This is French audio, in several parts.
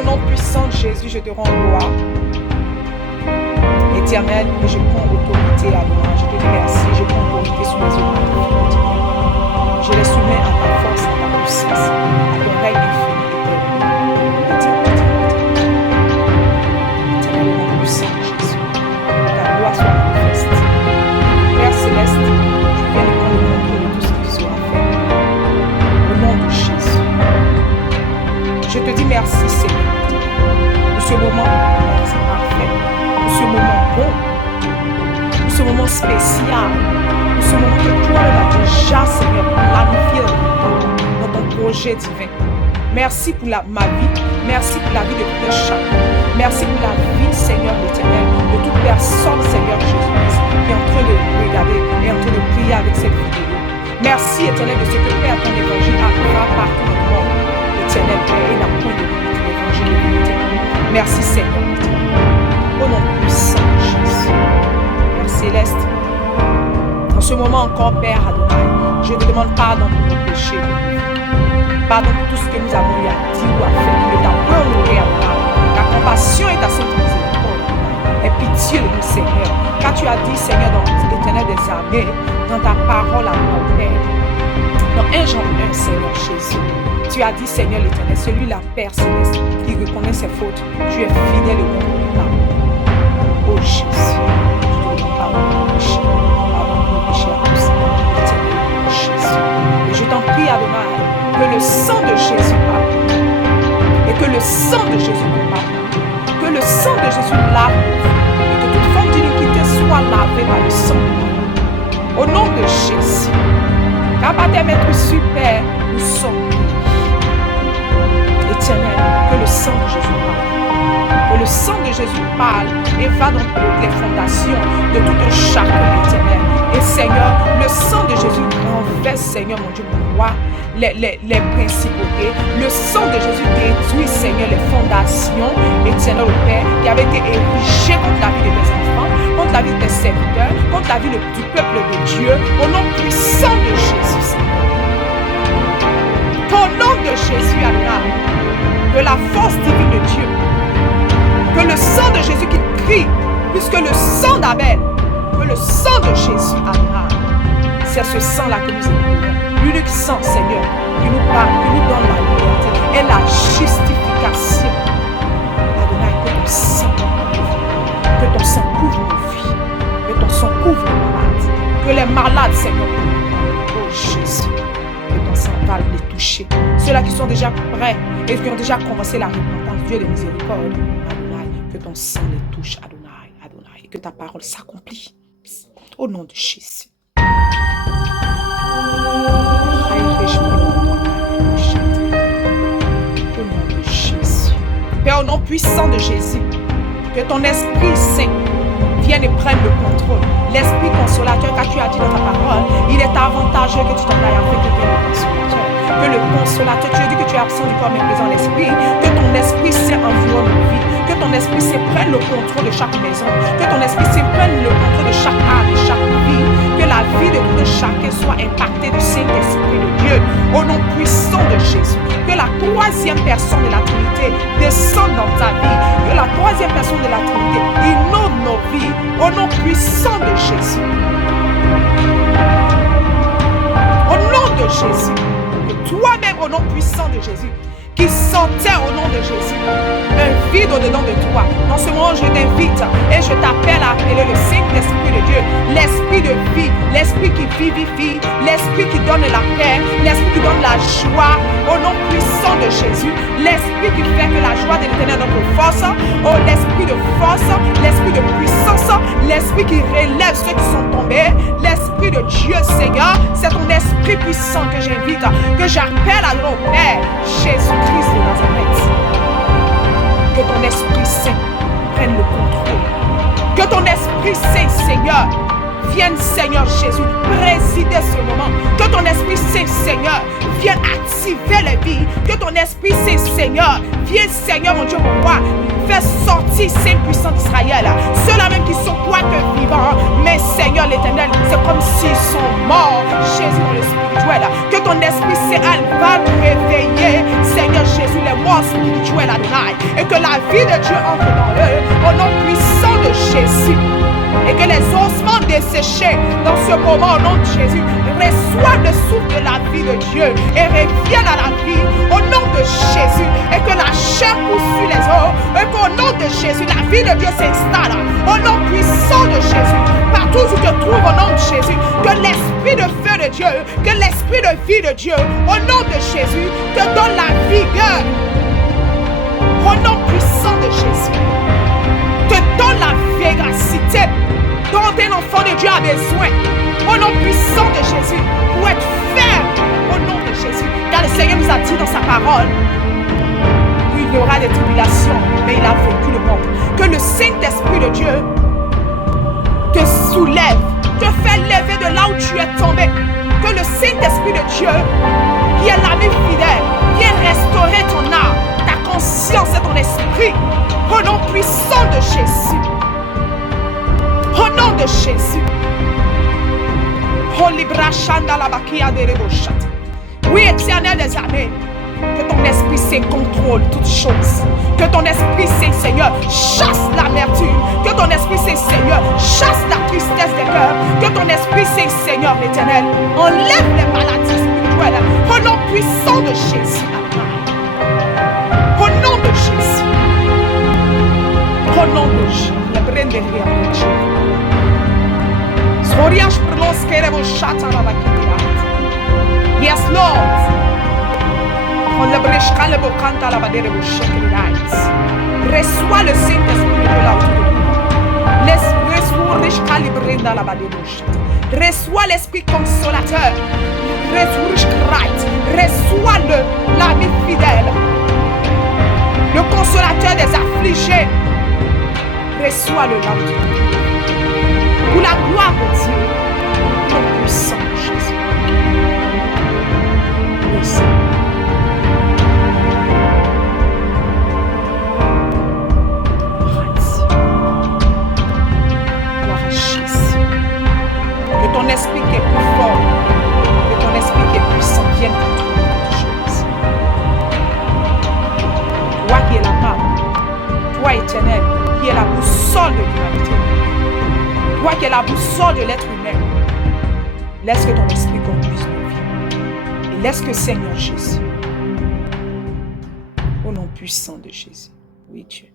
au nom puissant de Jésus, je te rends gloire. Éternel, je prends autorité à toi. Je te dis merci, je prends autorité sur les œuvres. Je les soumets à ta force, à ta puissance, à ton règne infini éternel. Éternel, au nom puissant de Jésus, que ta gloire soit manifeste. Père céleste, je viens de prendre le contrôle de tout ce qui sera fait. Au nom de Jésus. Je te dis merci, Seigneur, pour ce moment, c'est parfait, pour ce moment bon, pour ce moment spécial, pour ce moment que toi-même as déjà, Seigneur, planifié dans ton projet divin. Merci pour ma vie, merci pour la vie de tout un chacun, merci pour la vie, Seigneur l'Éternel, de toute personne, Seigneur Jésus-Christ, qui est en train de regarder et en train de prier avec cette vidéo. Merci, Éternel, de ce que Père, ton évangile arrivera partout dans le monde. Éternel, Père, il n'a point de limite, l'évangile de vérité. Merci, Seigneur. Au nom puissant de Jésus. Père céleste, en ce moment encore, Père Adonai, je te demande pardon pour nos péchés. Pardon pour tout ce que nous avons eu à dire ou à faire. Que ta peur nous Adonai. Ta compassion et ta sainte miséricorde. Aie pitié de nous, Seigneur. Car tu as dit, Seigneur, dans l'Éternel des armées, dans ta parole à mon Père, dans 1 Jean 1, Seigneur Jésus, tu as dit, Seigneur l'Éternel, celui-là, Père céleste, qui reconnaît ses fautes, tu es fidèle et bon pour lui pardonner. Oh Jésus, je te demande pardon pour nos péchés, pardon pour nos péchés à tous, Éternel Jésus. Et je t'en prie, Adonai, que le sang de Jésus parle, et que le sang de Jésus parle, que le sang de Jésus lave, et que toute forme d'iniquité soit lavée par le sang. Au nom de Jésus, car par tes maîtres super, nous sommes. Éternel, que le sang de Jésus parle. Que le sang de Jésus parle et va dans toutes les fondations de tout un chacun, Éternel. Et Seigneur, le sang de Jésus renverse, Seigneur, mon Dieu, mon roi, les principautés. Le sang de Jésus détruit, Seigneur, les fondations, Éternel, au Père, qui avaient été érigées contre la vie de tes enfants, contre la vie de tes serviteurs, contre la vie du peuple de Dieu, au nom puissant de Jésus, Seigneur. Au nom de Jésus, Adonai, que la force divine de Dieu, que le sang de Jésus qui crie, plus que le sang d'Abel, que le sang de Jésus, Adonai, c'est ce sang-là que nous éprouvons. L'unique sang, Seigneur, qui nous parle, qui nous donne la liberté et la justification. Adonai, que ton sang couvre nos vies, que ton sang couvre nos malades, que les malades, Seigneur, oh Jésus, que ton sang va les toucher. Ceux-là qui sont déjà prêts et qui ont déjà commencé la repentance, Dieu de miséricorde, Adonai, que ton sang les touche, Adonai, Adonai, et que ta parole s'accomplit. Au nom de Jésus. Au nom de Jésus. Père, au nom puissant de Jésus, que ton Esprit Saint vienne et prenne le contrôle. L'Esprit consolateur, car tu as dit dans ta parole, il est avantageux que tu t'en ailles afin que tu aies le consolateur. Que le consolateur, tu as dit que tu es absent du corps mais présent l'Esprit, que ton Esprit Saint environne nos vies, que ton Esprit Saint prenne le contrôle de chaque maison, que ton Esprit Saint prenne le contrôle de chaque âme, de chaque vie, que la vie de tout chacun soit impactée du Saint-Esprit de Dieu, au nom puissant de Jésus, que la troisième personne de la Trinité descende dans ta vie, que la troisième personne de la Trinité inonde nos vies, au nom puissant de Jésus. Au nom de Jésus, que toi-même, au nom puissant de Jésus, qui sentait au nom de Jésus un vide au-dedans de toi. En ce moment, je t'invite et je t'appelle à appeler le Saint-Esprit de Dieu, l'Esprit de vie, l'Esprit qui vivifie, l'Esprit qui donne la paix, l'Esprit qui donne la joie, au nom puissant de Jésus, l'Esprit qui fait que la joie de l'Éternel est notre force, oh l'Esprit de force, l'Esprit de puissance, l'Esprit qui relève ceux qui sont tombés, l'Esprit de Dieu, Seigneur, c'est ton Esprit puissant que j'invite, que j'appelle à notre Père, Jésus-Christ de Nazareth. Que ton Esprit Saint prenne le contrôle. Que ton Esprit Saint, Seigneur, vienne, Seigneur Jésus, présider ce moment. Que ton Esprit Saint, Seigneur, vienne activer les vies. Que ton Esprit Saint, Seigneur, vienne, Seigneur, mon Dieu, mon roi, fais sortir ces puissants d'Israël, ceux-là même qui sont quoi que vivants, mais Seigneur l'Éternel, c'est comme s'ils sont morts, Jésus, dans le spirituel. Que ton Esprit Saint va nous réveiller, Seigneur Jésus, les morts spirituels, Adonai, et que la vie de Dieu entre dans eux, au nom puissant de Jésus. Et que les ossements desséchés dans ce moment, au nom de Jésus, reçoivent le souffle de la vie de Dieu et reviennent à la vie au nom de Jésus. Et que la chair poursuit les os. Et qu'au nom de Jésus, la vie de Dieu s'installe. Au nom puissant de Jésus. Partout où tu te trouves, au nom de Jésus. Que l'esprit de feu de Dieu, que l'esprit de vie de Dieu, au nom de Jésus, te donne la vigueur. Au nom puissant de Jésus. Te donne la véracité dont un enfant de Dieu a besoin. Au nom puissant de Jésus, pour être ferme au nom de Jésus. Car le Seigneur nous a dit dans sa parole qu'il y aura des tribulations, mais il a vaincu le monde. Que le Saint-Esprit de Dieu te soulève, te fait lever de là où tu es tombé. Que le Saint-Esprit de Dieu, qui est l'ami fidèle, vienne restaurer ton âme, ta conscience et ton esprit. Au nom puissant de Jésus. Au nom de Jésus. Oui, Éternel des armées, que ton Esprit Saint contrôle toutes choses. Que ton Esprit Saint, Seigneur, chasse l'amertume. Que ton Esprit Saint, Seigneur, chasse la tristesse des cœurs. Que ton Esprit Saint, Seigneur, l'Éternel, enlève les maladies spirituelles. Au nom puissant de Jésus. Au nom de Jésus. Au nom de Jésus. Le brin de rire de Dieu. Yes, Lord. Reçois le Saint-Esprit de là où tu te trouves. Reçois l'Esprit consolateur. Reçois l'ami fidèle. Le consolateur des affligés. Reçois-le là où tu te trouves. Pour la gloire de Dieu. Pour le puissant de Jésus. Oui, Seigneur. Que ton esprit qui est plus fort, que ton esprit qui est puissant vienne contrôler toutes choses. Toi qui es la map, toi Éternel, qui est la boussole de l'humanité, toi qui es la boussole de l'être humain, laisse que ton esprit conduise nos vies. Et laisse que Seigneur Jésus, au nom puissant de Jésus, oui Dieu,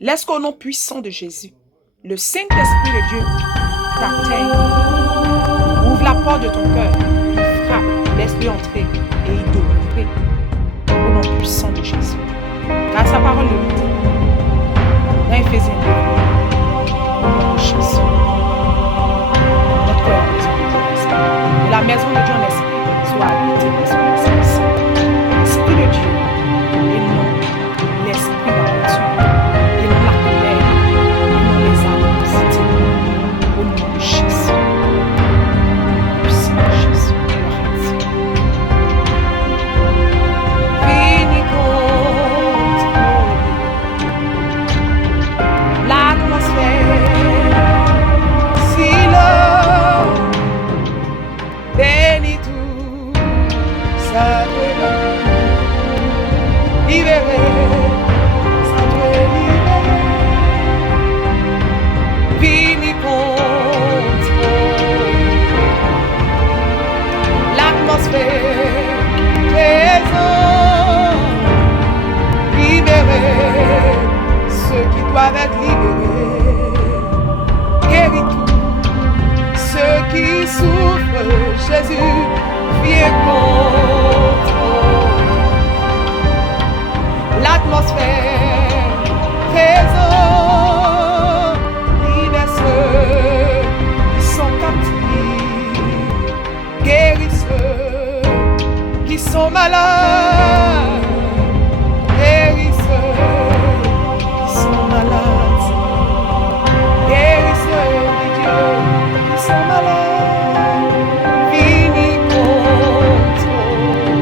laisse qu'au nom puissant de Jésus, le Saint-Esprit de Dieu t'atteigne. Ouvre la porte de ton cœur, il frappe, laisse-le entrer et il demeurer au nom puissant de Jésus. Car sa parole le dit dans Éphésiens 2, au nom de Jésus. Notre cœur et la maison de Dieu en esprit soit habitée par son esprit. L'esprit de Dieu et non l'esprit d'aventure et non la colère et non les animosités au nom de Jésus. Ceux qui doivent être libérés, guéris tous ceux qui souffrent, Jésus, viens contrôler l'atmosphère, présent, libère ceux qui sont captifs, guéris ceux qui sont malades. Sont malades, finis contrôle.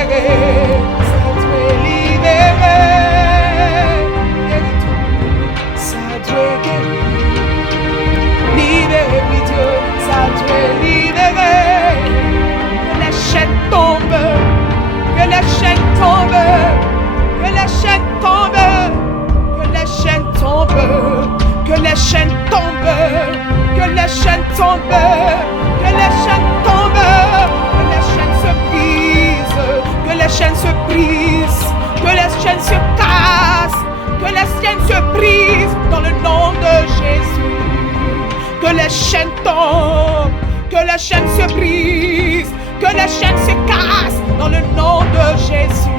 libéré, ça doit libérer. Ça doit guérir. Libéré, oui Dieu, ça doit libérer. Que les chaînes tombent, que les chaînes tombent, que les chaînes tombent, que les chaînes tombent, que les chaînes tombent, que les chaînes tombent, que les chaînes tombent, que les chaînes se brisent, que les chaînes se brisent, que les chaînes se cassent, que les chaînes se brisent dans le nom de Jésus. Que les chaînes tombent, que les chaînes se brisent, que les chaînes se cassent dans le nom de Jésus.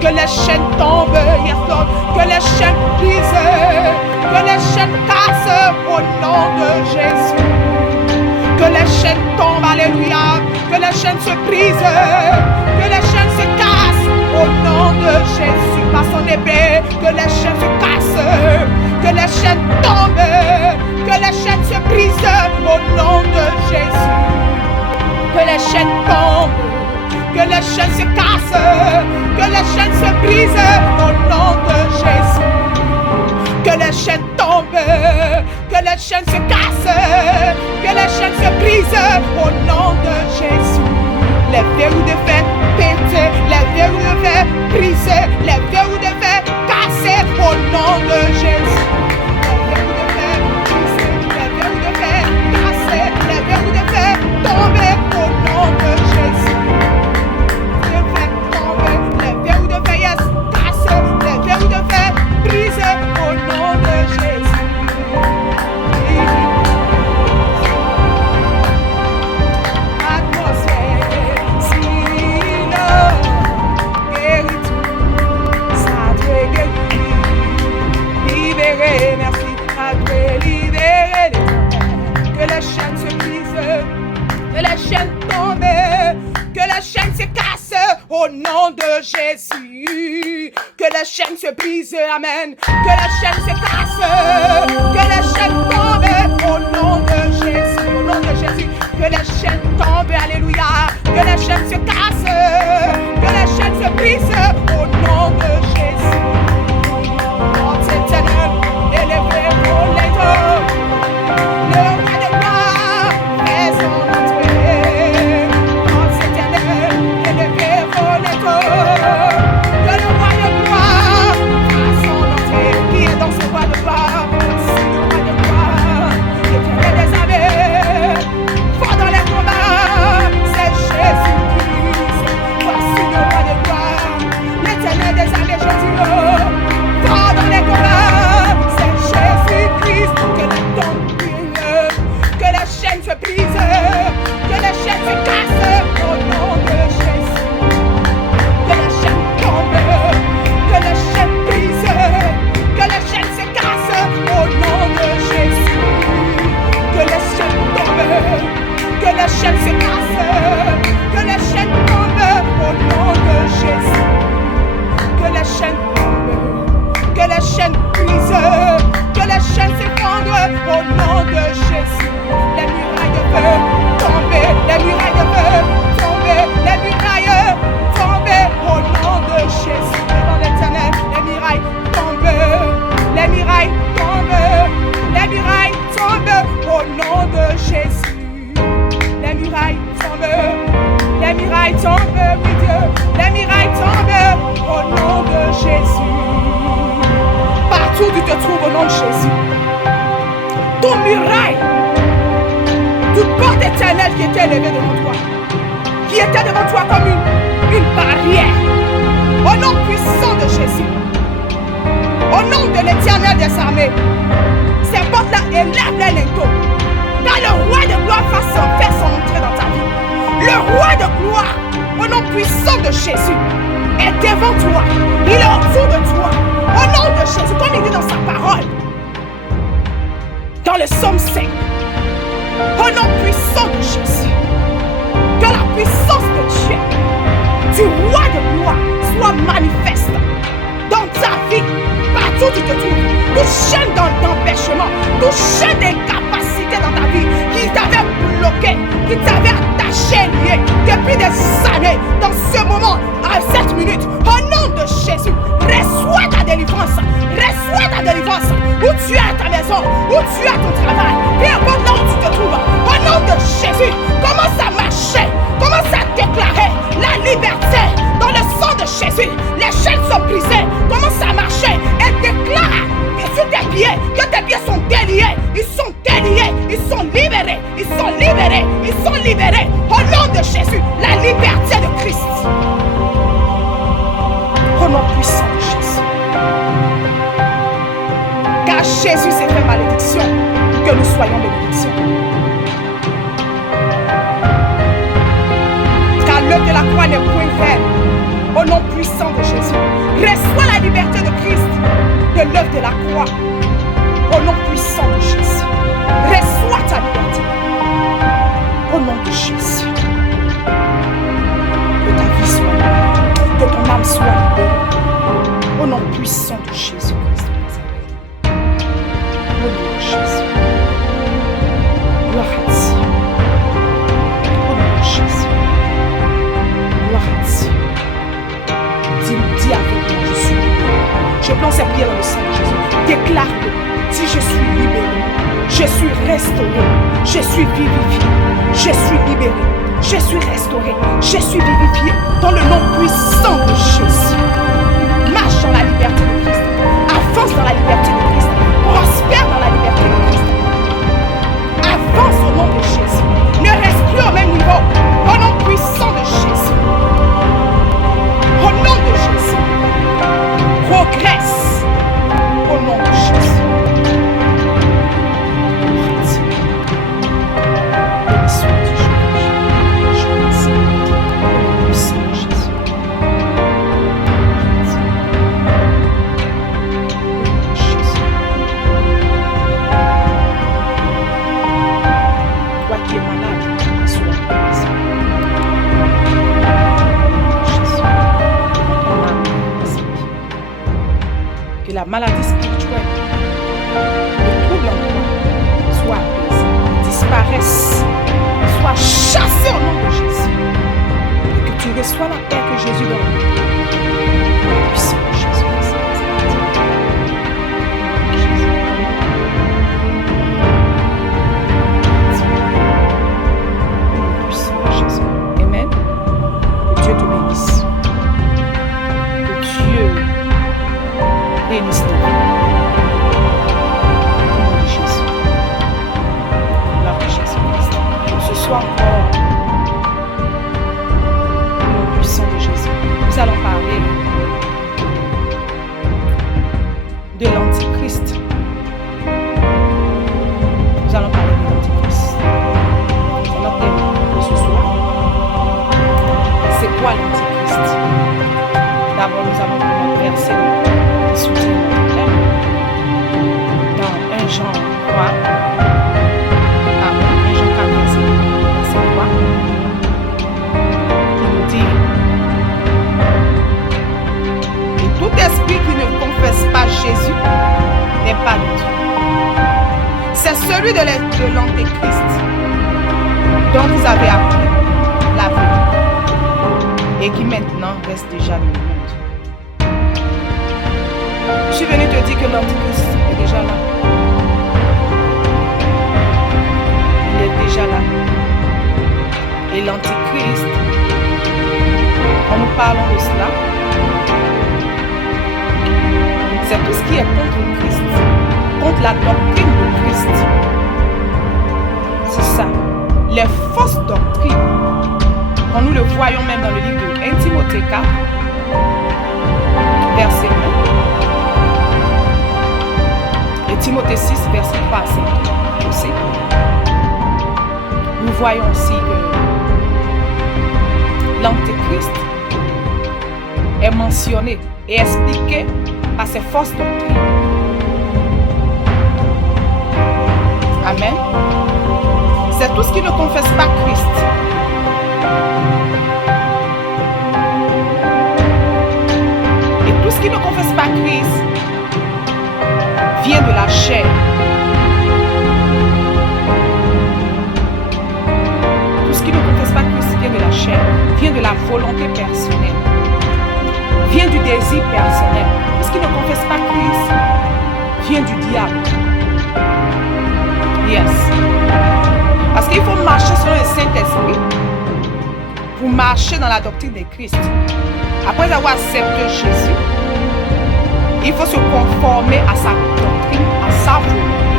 Que les chaînes tombent, yes Lord, que les chaînes brisent, que les chaînes cassent au nom de Jésus. Que les chaînes tombent, alléluia, que les chaînes se brisent, que les chaînes se cassent au nom de Jésus. Par son épée, que les chaînes se cassent, que les chaînes tombent, que les chaînes se brisent au nom de Jésus. Que les chaînes tombent, que les chaînes se cassent, que les chaînes se brisent au nom de Jésus. Que les chaînes tombent, que les chaînes se cassent, que les chaînes se brisent au nom de Jésus. Les verrous de fer pétés, les verrous de fer brisés, les verrous de fer cassés au nom de Jésus. Les verrous de fer cassés, les verrous de fer tombés au nom de Jésus. Les verrous de fer yes, cassés, les verrous de fer brisés au nom de Jésus. Atmosphère, silence, guéris tout, ça doit guérir, libérer, merci, ça doit libérer les ténèbres, que les chaînes se brisent, que les chaînes tombent, que les chaînes se cassent au nom de Jésus. Que les chaînes se brisent, amen. Que les chaînes se cassent, que les chaînes tombent au nom de Jésus, au nom de Jésus. Que les chaînes tombent, alléluia. Que les chaînes se cassent, que les chaînes se brisent au nom de Jésus. Porte éternelle, élevé pour les deux. Le roi de gloire est son entrée. Porte éternelle, élevé pour les deux. Que le roi de gloire fasse son entrée. Qui est dans ce roi de gloire? C'est le roi de gloire, l'éternel des armées. Fort dans les combats, c'est Jésus-Christ. Voici le roi de gloire, l'éternel des armées, Jésus. Fort dans les combats, c'est Jésus-Christ. Que les tombes brillent, que les chaînes se brisent, que les chaînes se cassent au nom de Jésus. Que les chaînes tombent, que les chaînes brisent, que les chaînes se cassent au nom de Jésus. Que les chaînes tombent, que les chaînes se cassent, que les chaînes tombent au nom de Jésus. Que les chaînes tombent, que les chaînes brisent, que les chaînes s'effondrent au nom de Jésus. Les murailles de feu tomber, les murailles de feu tomber, les murailles tomber au nom de Jésus. Devant l'éternel, les murailles tombent, les murailles tombent, les murailles tombent au nom de Jésus. Les murailles tombent, les murailles tombent, oui Dieu, les murailles tombent au nom de Jésus. Partout où tu te trouves au nom de Jésus, ton muraille, toute porte éternelle qui était élevée devant toi, qui était devant toi comme une barrière, au nom puissant de Jésus, au nom de l'éternel des armées, ces portes-là élèvent les linteaux, car le roi de gloire fait son entrée dans ta vie. Le roi de gloire, au nom puissant de Jésus, est devant toi, il est autour de toi, au nom de Jésus, comme il dit dans sa parole, dans le psaume 5, au nom puissant de Jésus, que la puissance de Dieu, du roi de gloire, soit manifeste dans ta vie, partout où tu te trouves, toute chaîne d'empêchement, toute chaîne d'incapacité dans ta vie, qui t'avait bloqué, qui t'avait attaqué, attachés, liés depuis des années, dans ce moment, à cette minute, au nom de Jésus, reçois ta délivrance, où tu es à ta maison, où tu es à ton travail, peu importe là où tu te trouves, au nom de Jésus, commence à marcher, commence à déclarer la liberté dans le sang de Jésus. Les chaînes sont brisées, commence à marcher et déclare sur tes pieds que tes pieds sont déliés, ils sont déliés, ils sont libérés, ils sont libérés, ils sont libérés. Au nom de Jésus, la liberté de Christ. Au nom puissant de Jésus. Car Jésus s'est fait malédiction pour que nous soyons bénédiction. Car l'œuvre de la croix n'est point vaine. Au nom puissant de Jésus, reçois la liberté de Christ de l'œuvre de la croix. Au nom puissant de Jésus, reçois ta liberté. Au nom de Jésus, que ta vie soit libérée, que ton âme soit libérée. Au nom puissant de Jésus-Christ de Nazareth. Au nom de Jésus. Gloire à Dieu. Au nom de Jésus. Gloire à Dieu. Dis avec moi, je suis libéré. Je plonge ces pieds dans le sang de Jésus. Déclare-le. Dis, je suis libéré. Je suis restauré. Je suis vivifié. Je suis libéré. Je suis restauré. Je suis vivifié. Dans le nom puissant de Jésus. Marche dans la liberté de Christ. Avance dans la liberté de Christ. Prospère dans la liberté de Christ. Avance au nom de Jésus. Ne reste plus au même niveau. Au nom puissant de Jésus. Au nom de Jésus. Progresse. Au nom de Jésus. Béni sois-tu, je remercie. Au nom puissant de Jésus. Toi qui es malade, sois guéri. Que la maladie spirituelle, le trouble en toi, soit apaisé, disparaisse, soit chassé au nom de Jésus. Et que tu reçois la paix que Jésus donne. Le puissant de Jésus. Le puissant de Jésus. Amen. Que Dieu te bénisse. Que Dieu bénisse ta vie. Au nom de Jésus. Gloire à Jésus-Christ. Ce soir encore, au nom puissant de Jésus, nous allons parler de l'Antichrist. Nous allons parler de l'Antichrist. C'est notre thème de ce soir. C'est quoi l'Antichrist? D'abord, nous allons prendre un verset qui soutient notre thème. Dans 1 Jean 3, 1 Jean 4, verset 3, qui nous dit: et tout esprit qui ne confesse pas Jésus n'est pas de Dieu. C'est celui de l'Antéchrist dont vous avez appris la vérité et qui maintenant reste déjà dans le monde. Je suis venu te dire que l'Antéchrist est déjà là. Il est déjà là. Et l'Antéchrist, quand nous parlons de cela, c'est tout ce qui est contre Christ, contre la doctrine de Christ. C'est ça. Les fausses doctrines, quand nous le voyons même dans le livre de 1 Timothée 4, verset 1, et Timothée 6, verset 3 à 5 aussi. Nous voyons aussi que l'Antéchrist est mentionné et expliqué par ces fausses doctrines. Amen. C'est tout ce qui ne confesse pas Christ. Et tout ce qui ne confesse pas Christ vient de la chair. Tout ce qui ne confesse pas volonté personnelle, vient du désir personnel. Tout ce qui ne confesse pas Christ vient du diable. Yes. Parce qu'il faut marcher selon le Saint-Esprit pour marcher dans la doctrine de Christ. Après avoir accepté Jésus, il faut se conformer à sa doctrine, à sa volonté.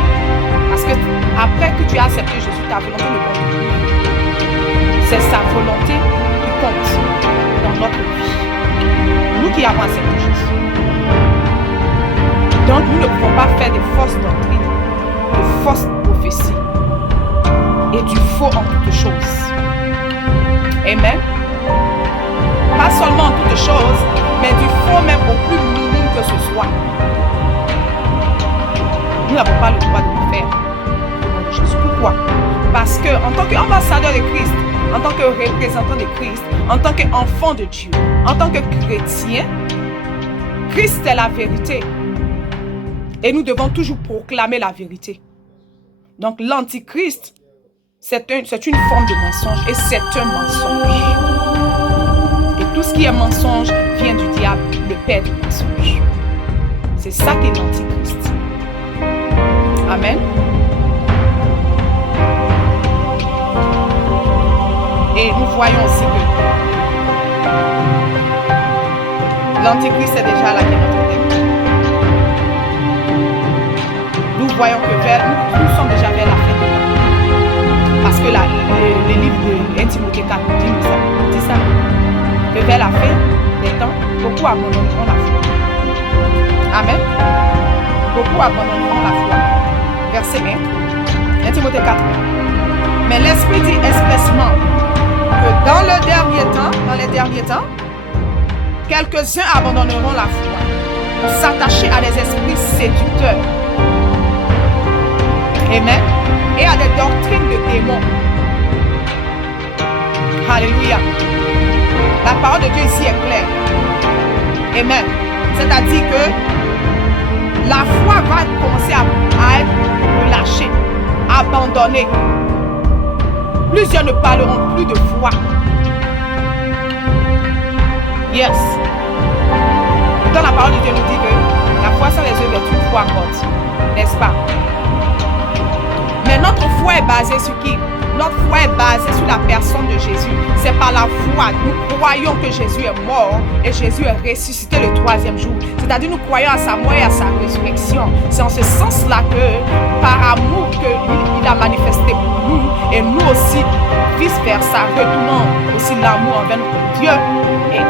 Parce que après que tu as accepté Jésus, ta volonté ne compte plus. C'est sa volonté qui compte dans notre vie. Nous qui avons accepté Jésus. Donc nous ne pouvons pas faire de fausses doctrines, de fausses prophéties et du faux en toutes choses. Amen. Pas seulement en toutes choses, mais du faux même au plus minime que ce soit. Nous n'avons pas le droit de le faire. Jésus. Pourquoi? Parce que en tant qu'ambassadeur de Christ, en tant que représentant de Christ, en tant qu'enfant de Dieu, en tant que chrétien, Christ est la vérité. Et nous devons toujours proclamer la vérité. Donc l'antichrist, c'est une forme de mensonge et c'est un mensonge. Et tout ce qui est mensonge vient du diable, le père du mensonge. C'est ça qui est l'antichrist. Amen. Et nous voyons aussi que l'antichrist est déjà là qui est notre thème. Nous voyons que nous sommes déjà vers la fin du temps. Parce que les livres de 1 Timothée 4 dit ça. Que vers la fin des temps, beaucoup abandonneront la foi. Amen. Beaucoup abandonneront la foi. Verset 1. 1 Timothée 4. Mais l'Esprit dit expressement que dans les derniers temps, quelques-uns abandonneront la foi pour s'attacher à des esprits séducteurs. Amen. Et à des doctrines de démons. Alléluia. La parole de Dieu ici est claire. Amen. C'est-à-dire que la foi va commencer à être relâchée, abandonnée. Plusieurs ne parleront plus de foi. Yes. Pourtant, la parole de Dieu nous dit que la foi sans les œuvres est une foi morte. N'est-ce pas? Mais notre foi est basée sur qui? Notre foi est basée sur la personne de Jésus. C'est par la foi. Nous croyons que Jésus est mort et Jésus est ressuscité le 3e jour. C'est-à-dire nous croyons à sa mort et à sa résurrection. C'est en ce sens-là que par amour qu'il a manifesté pour nous et nous aussi, vice-versa, retournons aussi l'amour envers notre Dieu et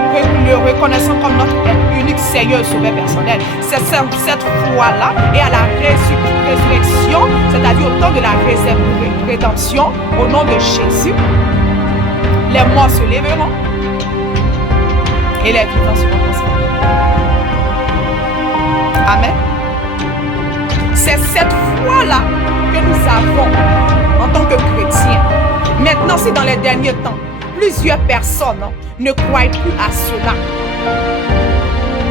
le reconnaissant comme notre unique Seigneur sauveur personnel. C'est cette foi-là et à la résurrection, c'est-à-dire au temps de la rédemption, au nom de Jésus, les morts se lèveront et les vivants seront conservés. Amen. C'est cette foi-là que nous avons en tant que chrétiens. Maintenant, si dans les derniers temps, plusieurs personnes ne croient plus à cela,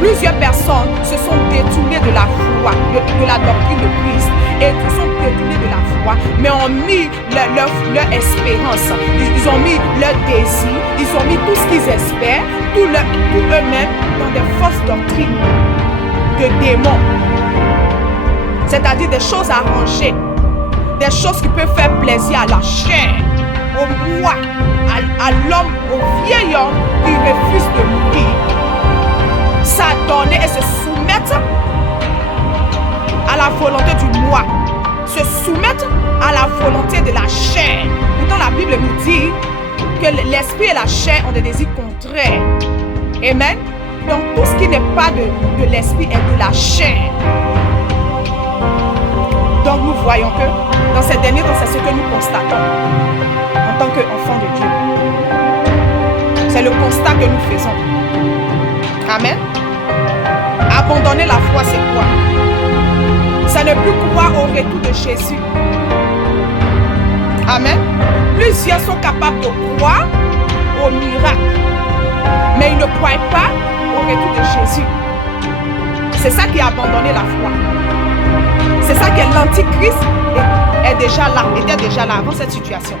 plusieurs personnes se sont détournées de la foi, de la doctrine de Christ, et se sont détournées de la foi, mais ont mis leur espérance, ils ont mis leur désir, ils ont mis tout ce qu'ils espèrent, tout eux-mêmes dans des fausses doctrines de démons. C'est-à-dire des choses arrangées, des choses qui peuvent faire plaisir à la chair, au moi, à l'homme, au vieil homme qui refuse de mourir. S'adonner et se soumettre à la volonté du moi, se soumettre à la volonté de la chair. Pourtant la Bible nous dit que l'esprit et la chair ont des désirs contraires. Amen. Donc tout ce qui n'est pas de l'esprit est de la chair. Donc nous voyons que dans ces derniers temps, c'est ce que nous constatons en tant qu'enfants de Dieu. C'est le constat que nous faisons. Amen. Abandonner la foi, c'est quoi? Ça ne plus croire au retour de Jésus. Amen. Plusieurs sont capables de croire au miracle, mais ils ne croient pas au retour de Jésus. C'est ça qui a abandonné la foi. C'est ça que l'antichrist était déjà là avant cette situation.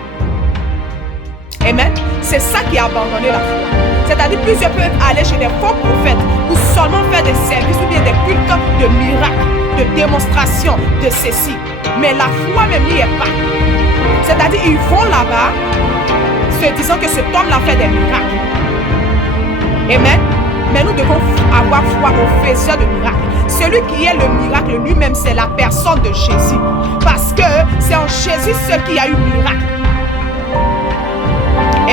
Amen. C'est ça qui a abandonné la foi. C'est-à-dire plusieurs peuvent aller chez des faux prophètes pour seulement faire des services ou bien des cultes de miracles, de démonstrations, de ceci. Mais la foi même n'y est pas. C'est-à-dire ils vont là-bas se disant que cet homme-là fait des miracles. Amen. Mais nous devons avoir foi au faiseur de miracles. Celui qui est le miracle lui-même, c'est la personne de Jésus. Parce que c'est en Jésus seul qu'il y a eu miracle.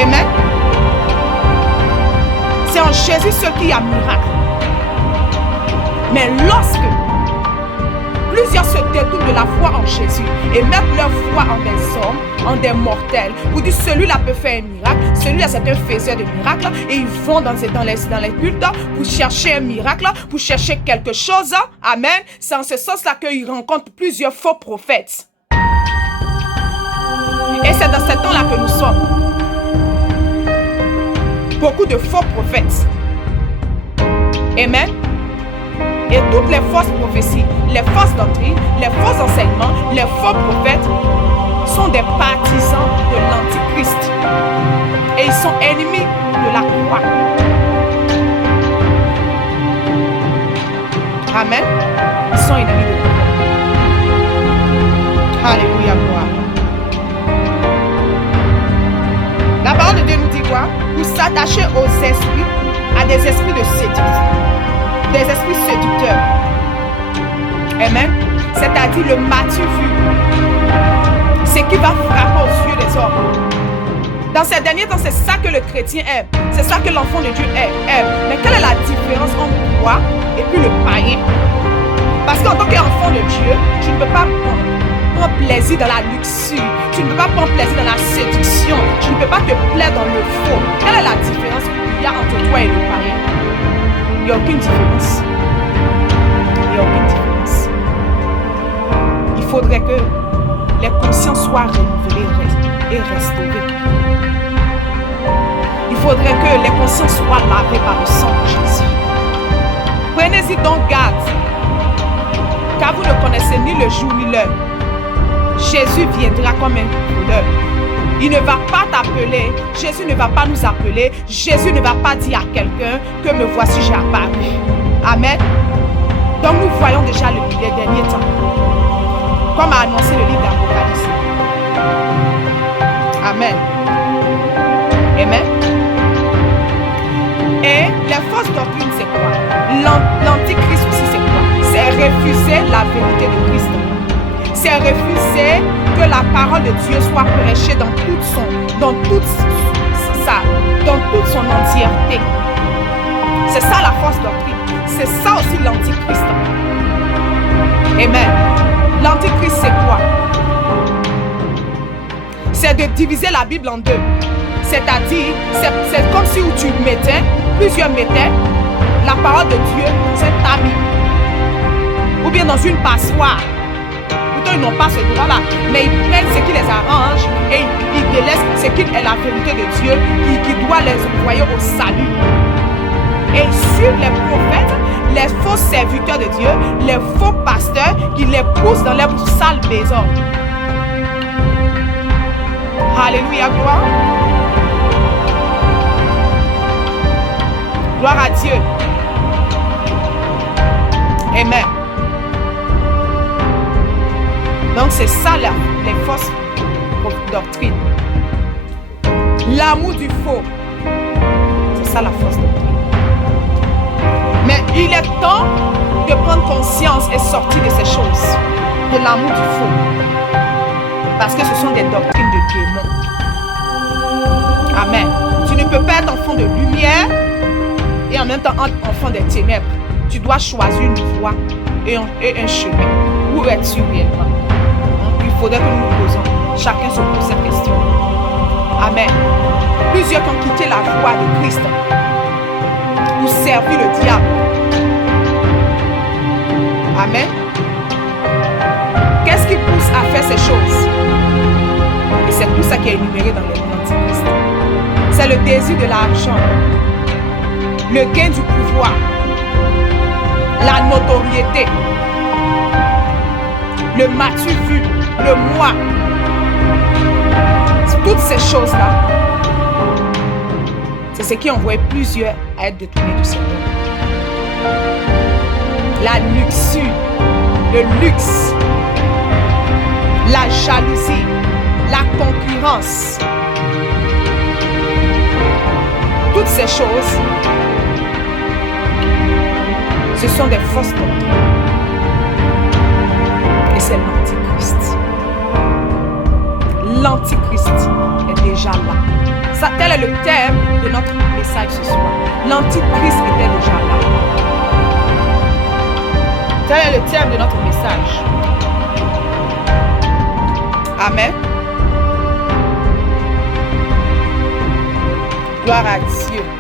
Amen. C'est en Jésus seul qu'il y a miracle. Mais lorsque plusieurs se détournent de la foi en Jésus et mettent leur foi en des hommes, en des mortels, pour dire celui-là peut faire un miracle, celui-là c'est un faiseur de miracles, et ils vont dans les cultes pour chercher un miracle, pour chercher quelque chose. Amen. C'est en ce sens-là qu'ils rencontrent plusieurs faux prophètes. Et c'est dans ce temps-là que nous sommes. Beaucoup de faux prophètes. Amen. Et toutes les fausses prophéties, les fausses doctrines, les faux enseignements, les faux prophètes sont des partisans de l'Antichrist. Et ils sont ennemis de la croix. Amen. Ils sont ennemis de la croix. Alléluia, gloire. La parole de Dieu nous dit quoi? Vous s'attachez aux esprits, à des esprits de séduction, des esprits séducteurs. Amen. C'est-à-dire le matu vu. C'est qui va frapper aux yeux des hommes. Dans ces derniers temps, c'est ça que le chrétien aime. C'est ça que l'enfant de Dieu aime. Mais quelle est la différence entre toi et puis le païen? Parce qu'en tant qu'enfant de Dieu, tu ne peux pas prendre plaisir dans la luxure. Tu ne peux pas prendre plaisir dans la séduction. Tu ne peux pas te plaire dans le faux. Quelle est la différence qu'il y a entre toi et le païen? Il n'y a aucune différence. Il n'y a aucune différence. Il faudrait que les consciences soient renouvelées et restaurées. Il faudrait que les consciences soient lavées par le sang de Jésus. Prenez-y donc garde, car vous ne connaissez ni le jour ni l'heure. Jésus viendra comme un voleur. Il ne va pas t'appeler. Jésus ne va pas nous appeler. Jésus ne va pas dire à quelqu'un que me voici, j'ai apparu. Amen. Donc nous voyons déjà les derniers temps. Comme a annoncé le livre d'Apocalypse. Amen. Amen. Et les fausses doctrines, c'est quoi? L'antichrist aussi, c'est quoi? C'est refuser la vérité de Christ. C'est refuser que la parole de Dieu soit prêchée dans toute son entièreté. C'est ça la fausse doctrine. C'est ça aussi l'antichrist. Amen. L'antichrist, c'est quoi? C'est de diviser la Bible en deux. C'est-à-dire, c'est comme si où plusieurs mettaient la parole de Dieu dans un tamis ou bien dans une passoire. Pourtant, ils n'ont pas ce droit-là, mais ils prennent ce qui les arrange et ils délaissent ce qui est la vérité de Dieu qui doit les envoyer au salut. Et ils suivent les prophètes, les faux serviteurs de Dieu, les faux pasteurs qui les poussent dans leurs sales maisons. Alléluia, gloire. Gloire à Dieu. Amen. Donc c'est ça les fausses doctrines. L'amour du faux. C'est ça la fausse doctrine. Mais il est temps de prendre conscience et sortir de ces choses. De l'amour du faux. Parce que ce sont des doctrines de démons. Amen. Tu ne peux pas être enfant de lumière et en même temps enfant des ténèbres. Tu dois choisir une voie et un chemin. Où es-tu réellement? Il faudrait que nous nous posons. Chacun se pose cette question. Amen. Plusieurs qui ont quitté la voie de Christ pour servir le diable. Amen. Qu'est-ce qui pousse à faire ces choses? Et c'est tout ça qui est énuméré dans l'Antichrist. C'est le désir de l'argent, le gain du pouvoir, la notoriété, le matu vu, le moi. Toutes ces choses-là, C'est ce qui envoie plusieurs à être détournés du Seigneur. La luxure, le luxe, la jalousie, la concurrence. Toutes ces choses, ce sont des fausses doctrines. Et c'est l'Antichrist. L'Antichrist est déjà là. Ça, tel est le thème de notre message ce soir. L'Antichrist était déjà là. Tel est le thème de notre message. Amen. Gloire à Dieu.